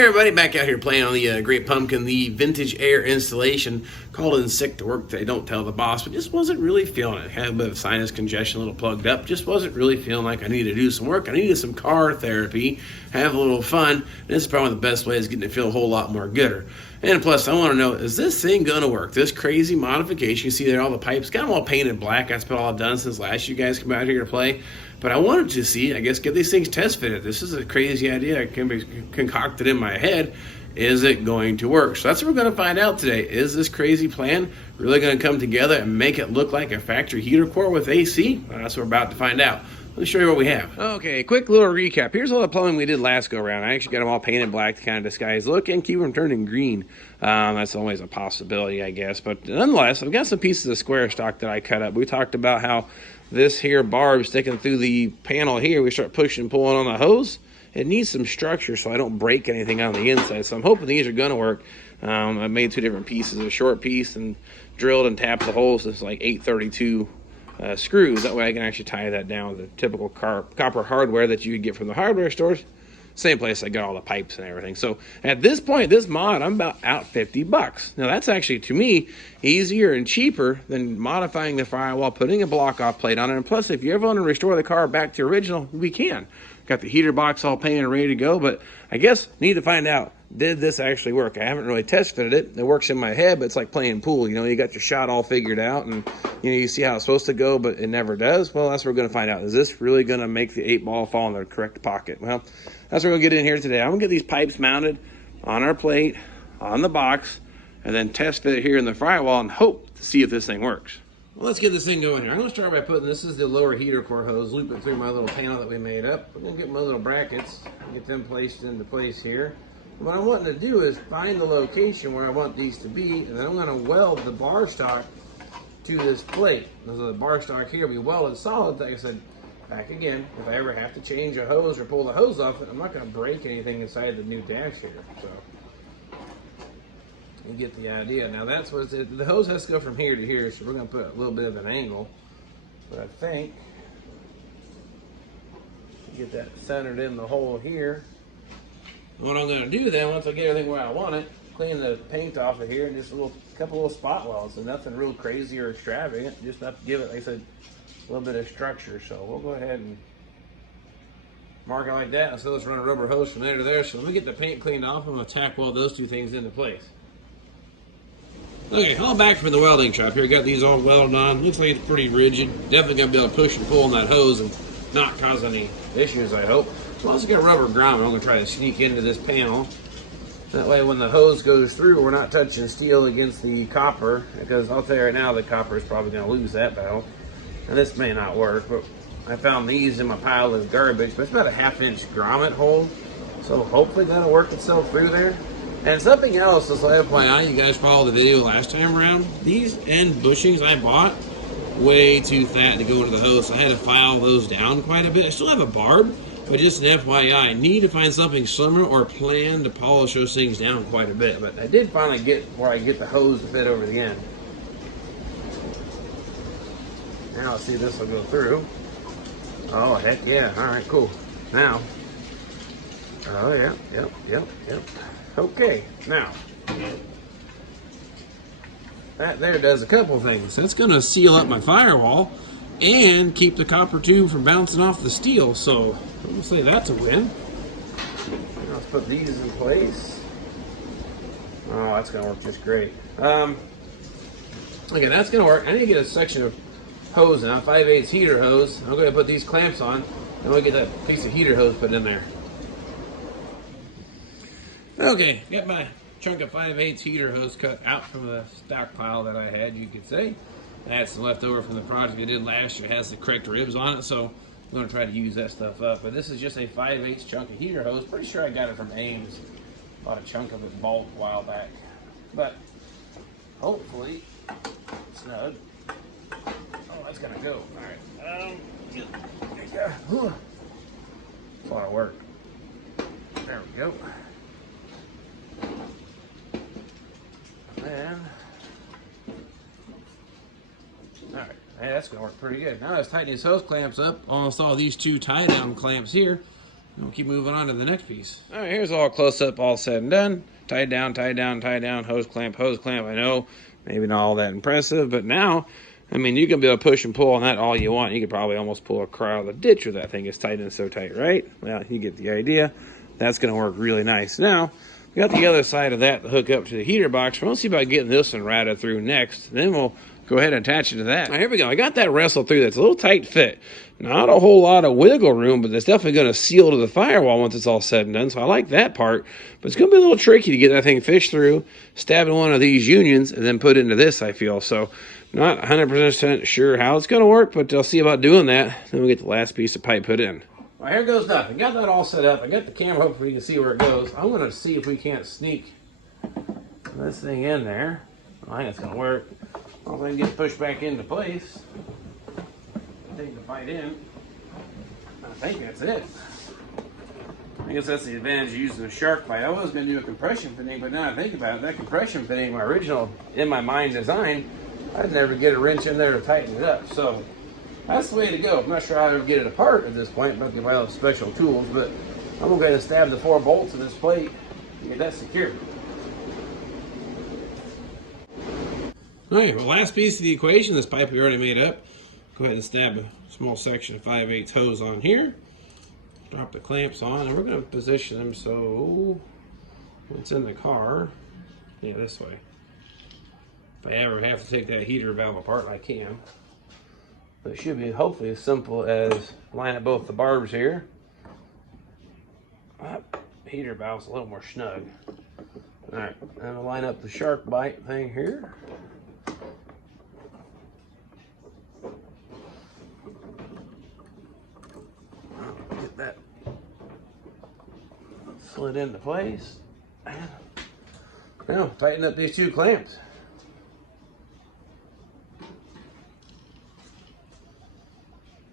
everybody, back out here playing on the Great Pumpkin, the vintage air installation. Called in sick to work today, don't tell the boss, but just wasn't really feeling it. Had a bit of sinus congestion, a little plugged up, just wasn't really feeling like I needed to do some work. I needed some car therapy, have a little fun, and this is probably the best way is getting to feel a whole lot more gooder. And plus, I want to know, is this thing going to work? This crazy modification, you see there, all the pipes, got them all painted black. That's about all I've done since last you guys come out here to play. But I wanted to see, I guess, get these things test fitted. This is a crazy idea I can be concocted in my head. Is it going to work? So that's what we're going to find out today. Is this crazy plan really going to come together and make it look like a factory heater core with AC? Well, that's what we're about to find out. Let me show you what we have. Okay, quick little recap. Here's all the plumbing we did last go around. I actually got them all painted black to kind of disguise look and keep them turning green. That's always a possibility, I guess. But nonetheless, I've got some pieces of square stock that I cut up. We talked about how this here barb sticking through the panel here, we start pushing and pulling on the hose. It needs some structure so I don't break anything on the inside. So I'm hoping these are going to work. I made two different pieces, a short piece and drilled and tapped the holes. It's like 832 screws. That way I can actually tie that down with the typical copper hardware that you would get from the hardware stores. Same place I got all the pipes and everything. So at this point, this mod, I'm about out $50. Now that's actually, to me, easier and cheaper than modifying the firewall, putting a block-off plate on it. And plus, if you ever want to restore the car back to original, we can. Got the heater box all painted and ready to go, but I guess need to find out, did this actually work? I haven't really tested it. It works in my head, but it's like playing pool. You know, you got your shot all figured out and you see how it's supposed to go, but it never does. Well, that's what we're going to find out. Is this really going to make the 8-ball fall in the correct pocket? Well, that's what we're going to get in here today. I'm going to get these pipes mounted on our plate, on the box, and then test it here in the firewall and hope to see if this thing works. Well, let's get this thing going here. I'm going to start by putting, this is the lower heater core hose, loop it through my little panel that we made up. We're going to get my little brackets, get them placed into place here. And what I'm wanting to do is find the location where I want these to be, and then I'm going to weld the bar stock to this plate. So the bar stock here will be welded solid, like I said, back again. If I ever have to change a hose or pull the hose off, I'm not going to break anything inside the new dash here. So you get the idea. Now that's what the hose has to go from here to here, so we're going to put a little bit of an angle. But I think get that centered in the hole here. And what I'm going to do then, once I get everything where I want it, clean the paint off of here and just a couple little spot welds. So nothing real crazy or extravagant, just enough to give it, like I said, a little bit of structure. So we'll go ahead and mark it like that. And so let's run a rubber hose from there to there. So let me get the paint cleaned off. I'm going to tack weld those two things into place. Okay, all back from the welding shop here. Got these all welded on. Looks like it's pretty rigid. Definitely going to be able to push and pull on that hose and not cause any issues, I hope. So I also got rubber grommet. I'm going to try to sneak into this panel. That way when the hose goes through, we're not touching steel against the copper, because I'll tell you right now, the copper is probably going to lose that battle. And this may not work, but I found these in my pile of garbage, but it's about a 1/2-inch grommet hole. So hopefully that'll work itself through there. And something else, just like FYI, you guys followed the video last time around. These end bushings I bought, way too fat to go into the hose. So I had to file those down quite a bit. I still have a barb, but just an FYI, I need to find something slimmer or plan to polish those things down quite a bit. But I did finally get where I get the hose to fit over the end. Now let's see if this will go through. Oh, heck yeah. All right, cool. Now, oh yeah, yep. Okay, now, that there does a couple things. That's going to seal up my firewall and keep the copper tube from bouncing off the steel. So, I'm going to say that's a win. Let's put these in place. Oh, that's going to work just great. Okay, that's going to work. I need to get a section of hose now, 5/8 heater hose. I'm going to put these clamps on, and we'll get that piece of heater hose put in there. Okay, got my chunk of 5/8 heater hose cut out from the stockpile that I had, you could say. That's the leftover from the project I did last year. It has the correct ribs on it, so I'm going to try to use that stuff up. But this is just a 5/8 chunk of heater hose. Pretty sure I got it from Ames. Bought a chunk of it bulk a while back. But hopefully, snug. Oh, that's going to go. All right. There we go. That's a lot of work. There we go. And all right, hey, that's gonna work pretty good. Now let's tighten these hose clamps up. I'll install these two tie-down clamps here. We'll keep moving on to the next piece. All right, here's all close up, all said and done. Tied down, tied down, tied down, hose clamp, hose clamp. I know, maybe not all that impressive, but now, I mean, you can be able to push and pull on that all you want. You could probably almost pull a car out of the ditch with that thing. It's tight and so tight, right? Well, you get the idea. That's going to work really nice. Now, we got the other side of that to hook up to the heater box. We're going to see about getting this one routed through next. Then we'll go ahead and attach it to that. All right, here we go. I got that wrestle through. That's a little tight fit. Not a whole lot of wiggle room, but it's definitely going to seal to the firewall once it's all said and done. So I like that part. But it's going to be a little tricky to get that thing fished through, stab in one of these unions, and then put it into this, I feel. So not 100% sure how it's going to work, but I'll see about doing that. Then we'll get the last piece of pipe put in. All right, here goes nothing. Got that all set up. I got the camera. Hopefully you can see where it goes. I'm going to see if we can't sneak this thing in there. I think it's going to work. I'll then get pushed back into place. Take the fight in. I think that's it. I guess that's the advantage of using a shark bite. I was going to do a compression fitting, but now I think about it, that compression fitting, my original, in my mind design, I'd never get a wrench in there to tighten it up. So that's the way to go. I'm not sure how I'll ever get it apart at this point, but I can buy those special tools. But I'm going to go ahead and stab the 4 bolts in this plate and get that secured. All right, well, last piece of the equation, this pipe we already made up. Go ahead and stab a small section of 5/8 hose on here. Drop the clamps on, and we're going to position them so when it's in the car, yeah, this way. If I ever have to take that heater valve apart, I can. But it should be hopefully as simple as line up both the barbs here. Heater valve's a little more snug. All right, and I'll line up the shark bite thing here. Get that slid into place. Now tighten up these 2 clamps.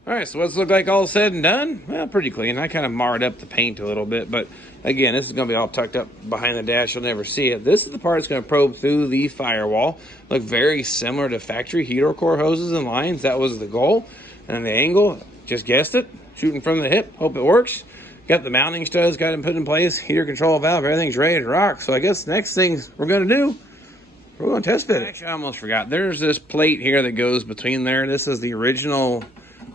All right, so what's it look like all said and done? Well, pretty clean. I kind of marred up the paint a little bit, but again, this is going to be all tucked up behind the dash. You'll never see it. This is the part that's going to probe through the firewall. Look very similar to factory heater core hoses and lines. That was the goal. And the angle, just guessed it, shooting from the hip. Hope it works. Got the mounting studs, got them put in place. Heater control valve, everything's ready to rock. So I guess the next things we're going to do, we're going to test fit it. Actually, I almost forgot. There's this plate here that goes between there. This is the original,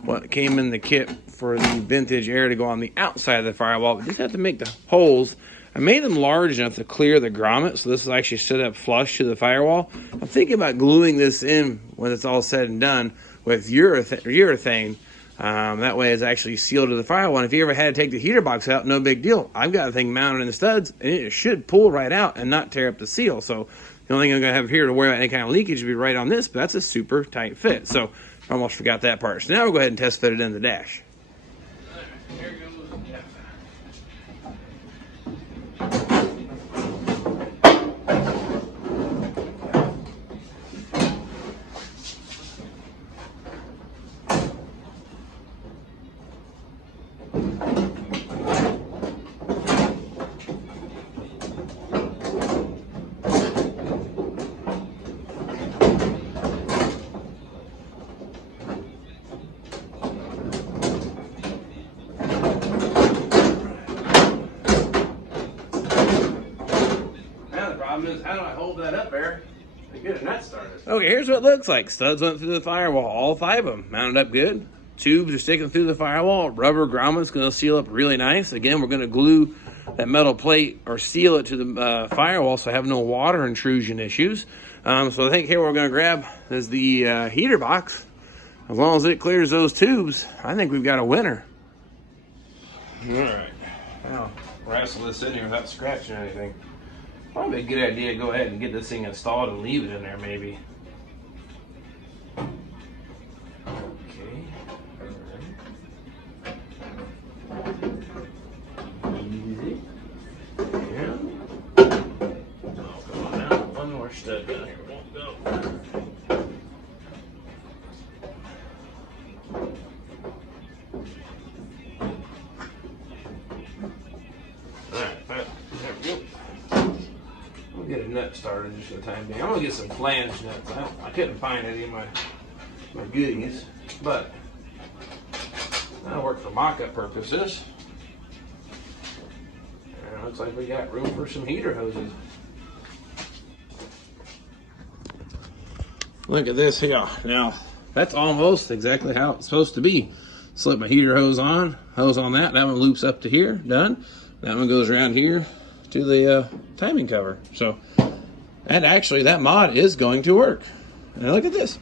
what came in the kit for the vintage air to go on the outside of the firewall. We just have to make the holes. I made them large enough to clear the grommet, so this is actually set up flush to the firewall. I'm thinking about gluing this in when it's all said and done with urethane. That way it's actually sealed to the firewall. And if you ever had to take the heater box out, no big deal. I've got the thing mounted in the studs, and it should pull right out and not tear up the seal. So the only thing I'm going to have here to worry about any kind of leakage would be right on this, but that's a super tight fit. So I almost forgot that part. So now we'll go ahead and test fit it in the dash. Here goes. How do I hold that up there to get a nut started? Okay, here's what it looks like. Studs went through the firewall, all 5 of them, mounted up good. Tubes are sticking through the firewall. Rubber grommet's going to seal up really nice. Again, we're going to glue that metal plate or seal it to the firewall so I have no water intrusion issues. So I think here what we're going to grab is the heater box. As long as it clears those tubes, I think we've got a winner. All right, now wrestle this in here without scratching anything. Probably a good idea to go ahead and get this thing installed and leave it in there maybe. Okay. Easy. Yeah. Oh, come on now. One more stud down here. Won't go. Alright, there we go. Get a nut started just for the time being. I'm gonna get some flange nuts. I couldn't find any of my goodies, but that'll work for mock-up purposes. looks like we got room for some heater hoses. Look at this here. Now, that's almost exactly how it's supposed to be. Slip my heater hose on that. That one loops up to here, done. That one goes around here to the timing cover. So, and actually that mod is going to work. And look at this.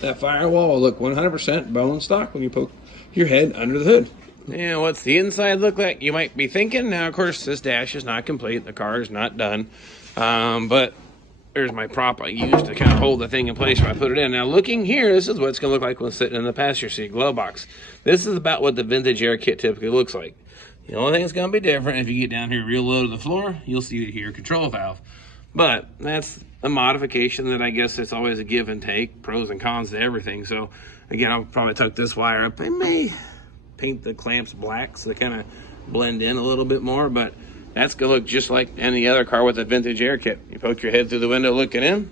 That firewall will look 100% bone stock when you poke your head under the hood. And what's the inside look like, you might be thinking? Now, of course, this dash is not complete. The car is not done. But there's my prop I used to kind of hold the thing in place when I put it in. Now, looking here, this is what it's going to look like when sitting in the passenger seat glove box. This is about what the vintage air kit typically looks like. The only thing that's going to be different, if you get down here real low to the floor, you'll see the heater control valve. But that's a modification that I guess it's always a give and take, pros and cons to everything. So, again, I'll probably tuck this wire up. I may paint the clamps black so they kind of blend in a little bit more, but that's gonna look just like any other car with a vintage air kit. You poke your head through the window looking in,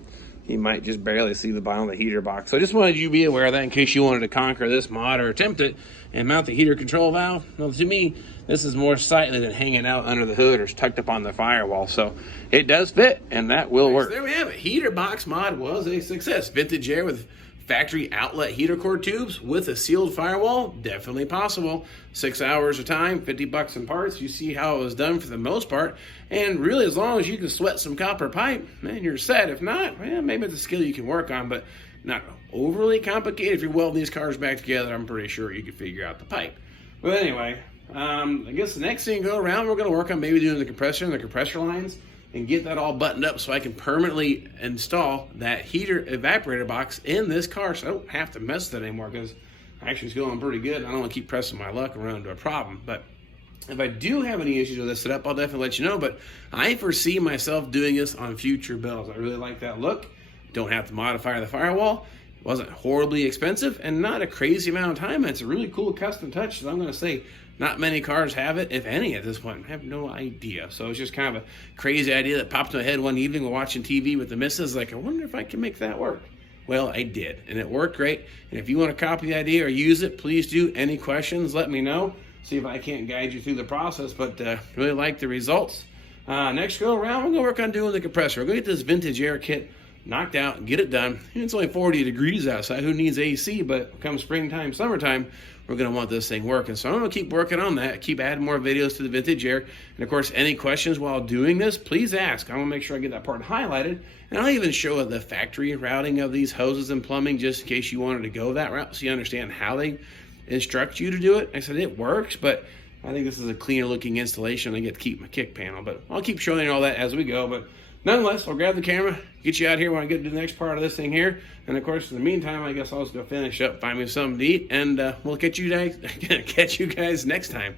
you might just barely see the bottom of the heater box. So I just wanted you to be aware of that in case you wanted to conquer this mod or attempt it and mount the heater control valve. Well, to me, this is more sightly than hanging out under the hood or tucked up on the firewall. So it does fit, and that will work. So there we have it. Heater box mod was a success. Vintage air with factory outlet heater core tubes with a sealed firewall, definitely possible. 6 hours of time, $50 in parts. You see how it was done for the most part. And really, as long as you can sweat some copper pipe, man, you're set. If not, well, maybe it's a skill you can work on, but not overly complicated. If you're welding these cars back together, I'm pretty sure you can figure out the pipe. But anyway, I guess the next thing go around, we're going to work on maybe doing the compressor and the compressor lines and get that all buttoned up so I can permanently install that heater evaporator box in this car so I don't have to mess with it anymore, because actually it's going pretty good. I don't want to keep pressing my luck and run into a problem. But if I do have any issues with this setup, I'll definitely let you know. But I foresee myself doing this on future builds. I really like that look. Don't have to modify the firewall. It wasn't horribly expensive and not a crazy amount of time. It's a really cool custom touch. So I'm going to say not many cars have it, if any, at this point. I have no idea. So it's just kind of a crazy idea that popped in my head one evening while watching TV with the missus. Like, I wonder if I can make that work. Well, I did, and it worked great. And if you want to copy the idea or use it, please do. Any questions, let me know. See if I can't guide you through the process, but really like the results. Next go around, we're going to work on doing the compressor. We're going to get this vintage air kit knocked out and get it done. It's only 40 degrees outside. Who needs AC? But come springtime, summertime, we're going to want this thing working. So I'm going to keep working on that, keep adding more videos to the vintage air. And of course, any questions while doing this, please ask. I'm going to make sure I get that part highlighted. And I'll even show the factory routing of these hoses and plumbing just in case you wanted to go that route so you understand how they instruct you to do it. I said it works, but I think this is a cleaner looking installation. I get to keep my kick panel, but I'll keep showing you all that as we go. But nonetheless, I'll grab the camera, get you out here when I get to the next part of this thing here. And of course, in the meantime, I guess I'll just go finish up, find me something to eat, and we'll catch you guys next time.